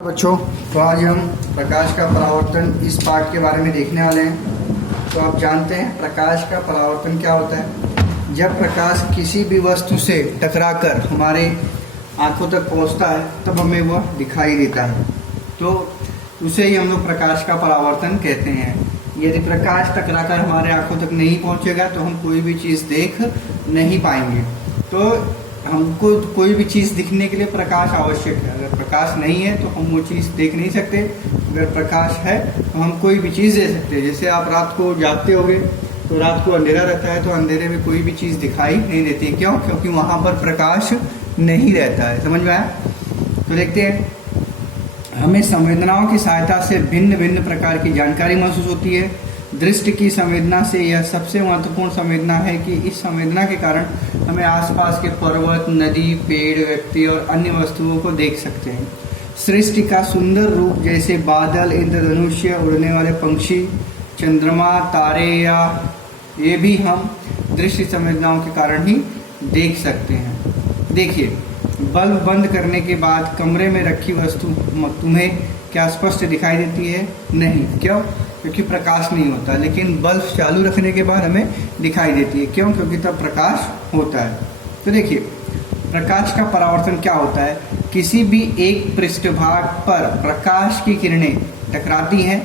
बच्चों, तो आज हम प्रकाश का परावर्तन इस पार्ट के बारे में देखने वाले हैं। तो आप जानते हैं प्रकाश का परावर्तन क्या होता है। जब प्रकाश किसी भी वस्तु से टकराकर हमारे आंखों तक पहुंचता है तब हमें वह दिखाई देता है, तो उसे ही हम लोग प्रकाश का परावर्तन कहते हैं। यदि प्रकाश टकराकर हमारे आंखों तक नहीं पहुंचेगा तो हम कोई भी चीज़ देख नहीं पाएंगे। तो हमको कोई भी चीज़ दिखने के लिए प्रकाश आवश्यक है। अगर प्रकाश नहीं है तो हम वो चीज़ देख नहीं सकते। अगर प्रकाश है तो हम कोई भी चीज़ देख सकते हैं। जैसे आप रात को जागते होगे तो रात को अंधेरा रहता है, तो अंधेरे में कोई भी चीज़ दिखाई नहीं देती। क्यों? क्योंकि वहाँ पर प्रकाश नहीं रहता है। समझ में आया? तो देखते हैं, हमें संवेदनाओं की सहायता से भिन्न भिन्न प्रकार की जानकारी महसूस होती है। दृष्टि की संवेदना से यह सबसे महत्वपूर्ण संवेदना है कि इस संवेदना के कारण हमें आसपास के पर्वत, नदी, पेड़, व्यक्ति और अन्य वस्तुओं को देख सकते हैं। सृष्टि का सुंदर रूप जैसे बादल, इंद्रधनुष्य, उड़ने वाले पंक्षी, चंद्रमा, तारे या ये भी हम दृष्टि संवेदनाओं के कारण ही देख सकते हैं। देखिए, बल्ब बंद करने के बाद कमरे में रखी वस्तु तुम्हें क्या स्पष्ट दिखाई देती है? नहीं। क्यों? क्योंकि प्रकाश नहीं होता। लेकिन बल्ब चालू रखने के बाद हमें दिखाई देती है। क्यों? क्योंकि तब प्रकाश होता है। तो देखिए, प्रकाश का परावर्तन क्या होता है। किसी भी एक पृष्ठभाग पर प्रकाश की किरणें टकराती हैं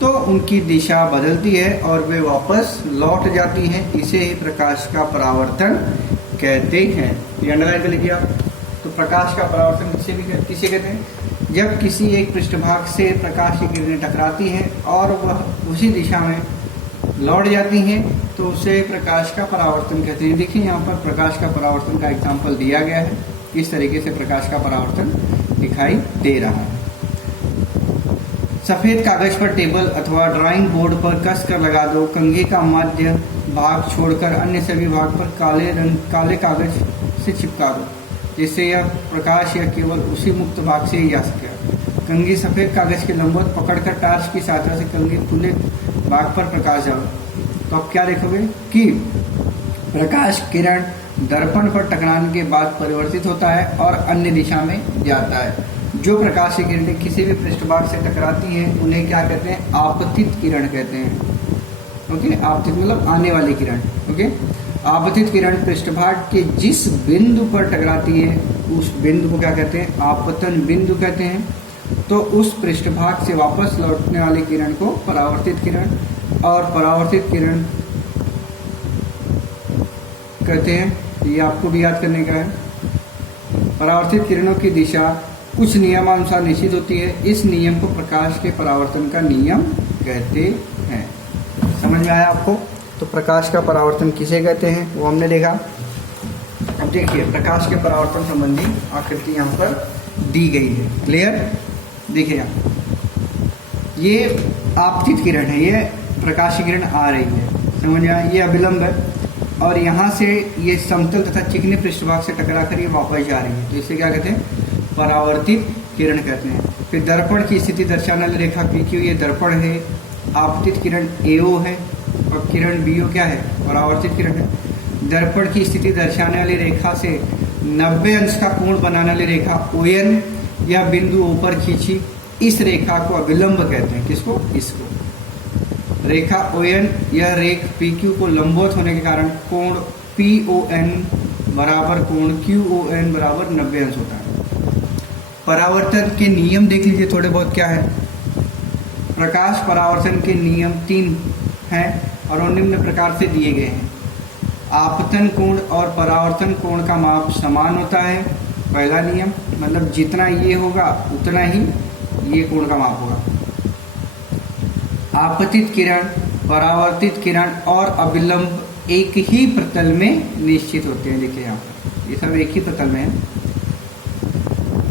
तो उनकी दिशा बदलती है और वे वापस लौट जाती हैं। इसे ही प्रकाश का परावर्तन कहते हैं। ये अंडरलाइन कर लीजिए आप। तो प्रकाश का परावर्तन किसे कहते हैं? जब किसी एक पृष्ठभाग से प्रकाश की किरणें टकराती हैं और वह उसी दिशा में लौट जाती हैं तो उसे प्रकाश का परावर्तन कहते हैं। देखिए, यहाँ पर प्रकाश का परावर्तन का एग्जाम्पल दिया गया है। किस तरीके से प्रकाश का परावर्तन दिखाई दे रहा है। सफ़ेद कागज पर टेबल अथवा ड्राइंग बोर्ड पर कस कर लगा दो। कंघी का मध्य भाग छोड़कर अन्य सभी भाग पर काले कागज से चिपका दो, जिससे यह प्रकाश या केवल उसी मुक्त भाग से ही जा सकेगा। कंघी सफ़ेद कागज के लंबवत पकड़कर टार्च की सहायता से कंघी खुले भाग पर प्रकाश डालो, तो आप क्या देखोगे कि प्रकाश किरण दर्पण पर टकराने के बाद परिवर्तित होता है और अन्य दिशा में जाता है। जो प्रकाश की किरणें किसी भी पृष्ठभाग से टकराती हैं उन्हें क्या कहते हैं? आपतित किरण कहते हैं। ओके, आपतित मतलब आने वाली किरण। ओके, आपतित किरण पृष्ठभाग के जिस बिंदु पर टकराती है उस बिंदु को क्या कहते हैं? आपतन बिंदु कहते हैं। तो उस पृष्ठभाग से वापस लौटने वाली किरण को परावर्तित किरण और परावर्तित किरण कहते हैं। ये आपको भी याद करने का है। परावर्तित किरणों की दिशा कुछ नियमानुसार निश्चित होती है। इस नियम को प्रकाश के परावर्तन का नियम कहते हैं। समझ में आया आपको? तो प्रकाश का परावर्तन किसे कहते हैं वो हमने देखा। अब देखिए, प्रकाश के परावर्तन संबंधी आकृति यहाँ पर दी गई है। क्लियर? देखिए, ये आपतित किरण है, ये प्रकाश की किरण आ रही है। समझ में आया? ये अभिलंब है और यहाँ से ये समतल तथा चिकने पृष्ठभाग से टकरा कर ये वापस जा रही है, तो इसे क्या कहते हैं? परावर्तित किरण कहते हैं। फिर दर्पण की स्थिति दर्शाने वाली रेखा PQ ये दर्पण है। आपतित किरण AO है और किरण BO क्या है? परावर्तित किरण है। दर्पण की स्थिति दर्शाने वाली रेखा से 90 अंश का कोण बनाने वाली रेखा ON यह बिंदु ऊपर खींची, इस रेखा को अभिलंब कहते हैं। किसको? इसको। रेखा ON यह रेख PQ को लंबवत होने के कारण कोण PON बराबर कोण QON बराबर 90 अंश होता है। परावर्तन के नियम देख लीजिए थोड़े बहुत क्या है। प्रकाश परावर्तन के नियम 3 हैं और वो निम्न प्रकार से दिए गए हैं। आपतन कोण और परावर्तन कोण का माप समान होता है। पहला नियम, मतलब जितना ये होगा उतना ही ये कोण का माप होगा। आपतित किरण, परावर्तित किरण और अभिलंब एक ही प्रतल में निश्चित होते हैं। देखिए यहाँ पर ये सब एक ही प्रतल में है।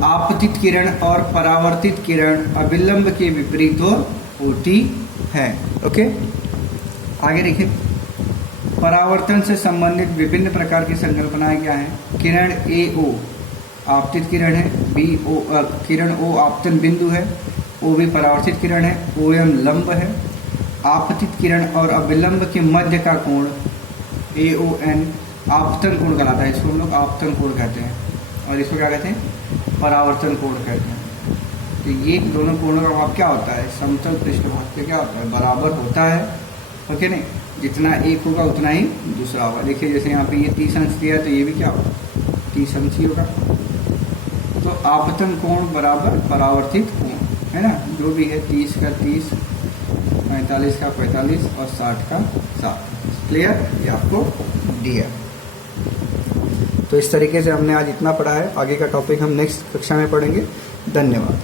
आपतित किरण और परावर्तित किरण अभिलंब के विपरीत ओर होती है। ओके, आगे देखिए, परावर्तन से संबंधित विभिन्न प्रकार की संकल्पनाएं क्या हैं। किरण AO आपतित किरण है। किरण O आपतन बिंदु है। OB परावर्तित किरण है। OM लंब है। आपतित किरण और अभिलंब के मध्य का कोण AON आपतन कोण कहलाता है। इसको हम लोग आपतन कोण कहते हैं और इसको क्या कहते हैं? परावर्तन कोण कहते हैं। तो ये दोनों कोणों का भाग क्या होता है, समतल पृष्ठभाग से क्या होता है, बराबर होता है, ओके नहीं। जितना एक होगा उतना ही दूसरा होगा। देखिए जैसे यहाँ पे ये 30 अंश दिया है तो ये भी क्या होगा, 30 अंश ही होगा। तो आपतन कोण बराबर परावर्तित कोण, है ना, जो भी है 30 का 30, 45 का 45 और 60 का 60। क्लियर, ये आपको दिया। तो इस तरीके से हमने आज इतना पढ़ा है। आगे का टॉपिक हम नेक्स्ट कक्षा में पढ़ेंगे। धन्यवाद।